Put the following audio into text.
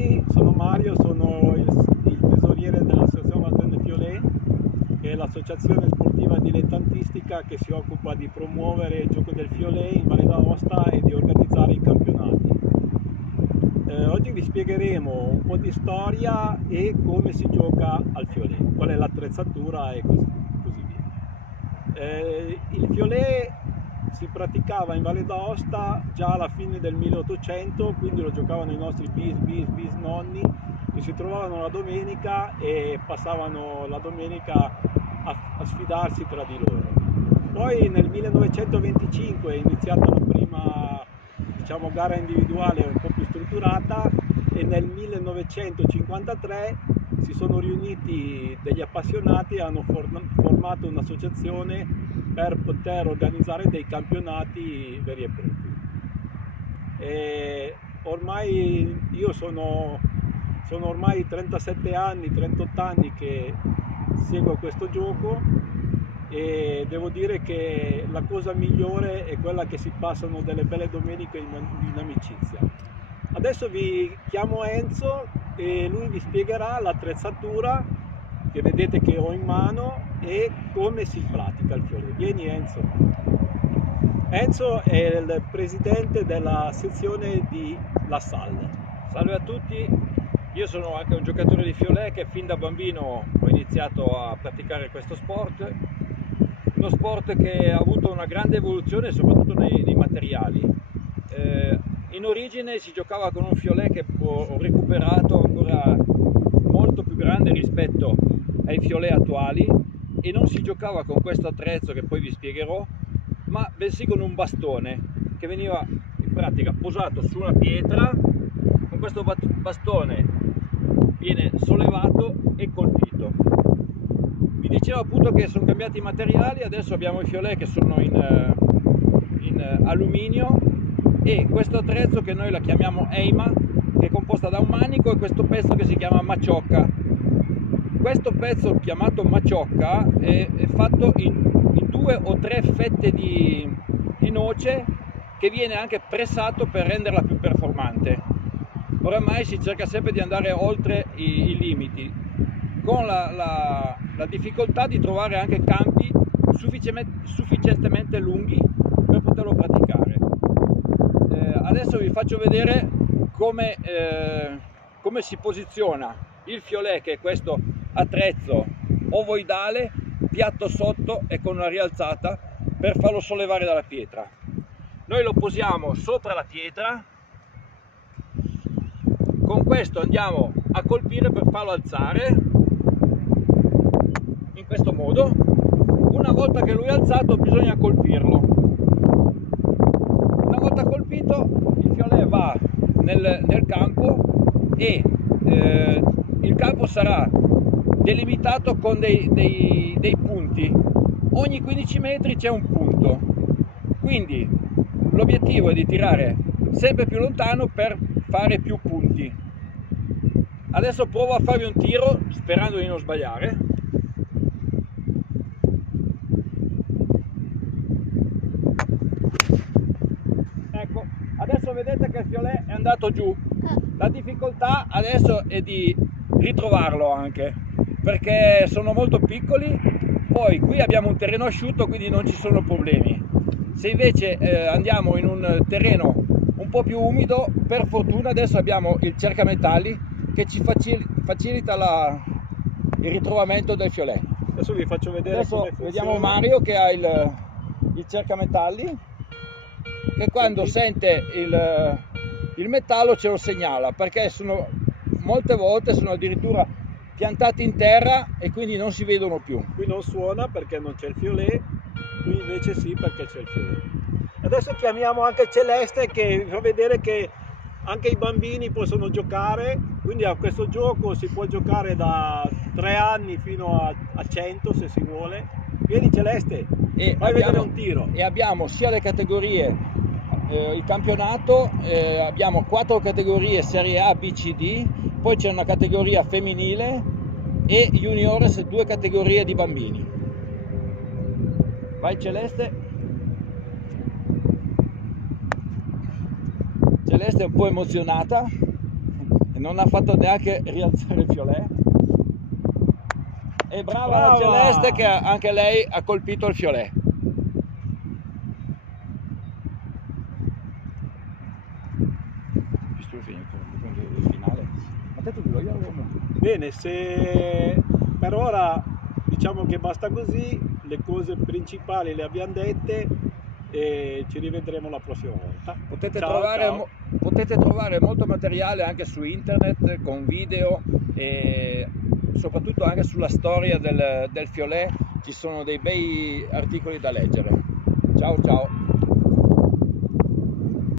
tutti, sono Mario, sono il tesoriere dell'Associazione Martin de Fiolet, che è l'associazione sportiva dilettantistica che si occupa di promuovere il gioco del fiolet in Valle d'Aosta e di organizzare i campionati. Oggi vi spiegheremo un po' di storia e come si gioca al fiolet, qual è l'attrezzatura e così via. Il fiolet si praticava in Valle d'Aosta già alla fine del 1800, quindi lo giocavano i nostri bisnonni che si trovavano la domenica e passavano la domenica a sfidarsi tra di loro. Poi nel 1925 è iniziata la prima, diciamo, gara individuale un po' più strutturata e nel 1953 si sono riuniti degli appassionati e hanno formato un'associazione per poter organizzare dei campionati veri e propri. E ormai io sono ormai 37 anni, 38 anni che seguo questo gioco e devo dire che la cosa migliore è quella che si passano delle belle domeniche in amicizia. Adesso vi chiamo Enzo e lui vi spiegherà l'attrezzatura che vedete che ho in mano e come si pratica il fiolet. Vieni Enzo. Enzo è il presidente della sezione di La Salle. Salve a tutti, io sono anche un giocatore di fiolet che fin da bambino ho iniziato a praticare questo sport, uno sport che ha avuto una grande evoluzione soprattutto nei materiali. In origine si giocava con un fiolet che ho recuperato ancora molto più grande rispetto ai fiolet attuali e non si giocava con questo attrezzo che poi vi spiegherò, ma bensì con un bastone che veniva in pratica posato su una pietra. Con questo bastone viene sollevato e colpito. Vi dicevo appunto che sono cambiati i materiali, adesso abbiamo i fiolet che sono in alluminio e questo attrezzo che noi la chiamiamo eima, che è composta da un manico e questo pezzo che si chiama maciocca. Questo pezzo chiamato maciocca è fatto in 2 o 3 fette di noce che viene anche pressato per renderla più performante. Oramai si cerca sempre di andare oltre i limiti, con la difficoltà di trovare anche campi sufficientemente lunghi per poterlo praticare. Adesso vi faccio vedere come si posiziona il fiolet, che è questo attrezzo ovoidale, piatto sotto e con una rialzata per farlo sollevare dalla pietra. Noi lo posiamo sopra la pietra, con questo andiamo a colpire per farlo alzare in questo modo. Una volta che lui è alzato bisogna colpirlo. Una volta colpito il fiolet va nel campo e il campo sarà delimitato con dei punti. Ogni 15 metri c'è un punto, quindi l'obiettivo è di tirare sempre più lontano per fare più punti. Adesso provo a farvi un tiro sperando di non sbagliare. Ecco, adesso vedete che il fiolet è andato giù. La difficoltà adesso è di ritrovarlo anche, perché sono molto piccoli. Poi qui abbiamo un terreno asciutto, quindi non ci sono problemi. Se invece andiamo in un terreno un po' più umido, per fortuna adesso abbiamo il cercametalli che ci facilita il ritrovamento del fiolet. Adesso vi faccio vedere. Adesso come funziona. vediamo Mario che ha il cercametalli, che quando sente il metallo ce lo segnala, perché molte volte sono addirittura piantati in terra e quindi non si vedono più. Qui non suona perché non c'è il fiolet, qui invece sì perché c'è il fiolet. Adesso chiamiamo anche Celeste che vi fa vedere che anche i bambini possono giocare, quindi a questo gioco si può giocare da 3 anni fino a 100 se si vuole. Vieni Celeste, vai a vedere un tiro. E abbiamo sia le categorie, il campionato, abbiamo 4 categorie serie A, B, C, D, poi c'è una categoria femminile e juniores, 2 categorie di bambini. Vai Celeste. Celeste è un po' emozionata, non ha fatto neanche rialzare il fiolet. E brava la Brava! Celeste che anche lei ha colpito il fiolet. Il finale. Ma te tu lo io Bene, se per ora diciamo che basta così, le cose principali le abbiamo dette e ci rivedremo la prossima volta. Potete, Ciao, trovare, ciao. potete trovare molto materiale anche su internet con video e soprattutto anche sulla storia del fiolet ci sono dei bei articoli da leggere. Ciao ciao!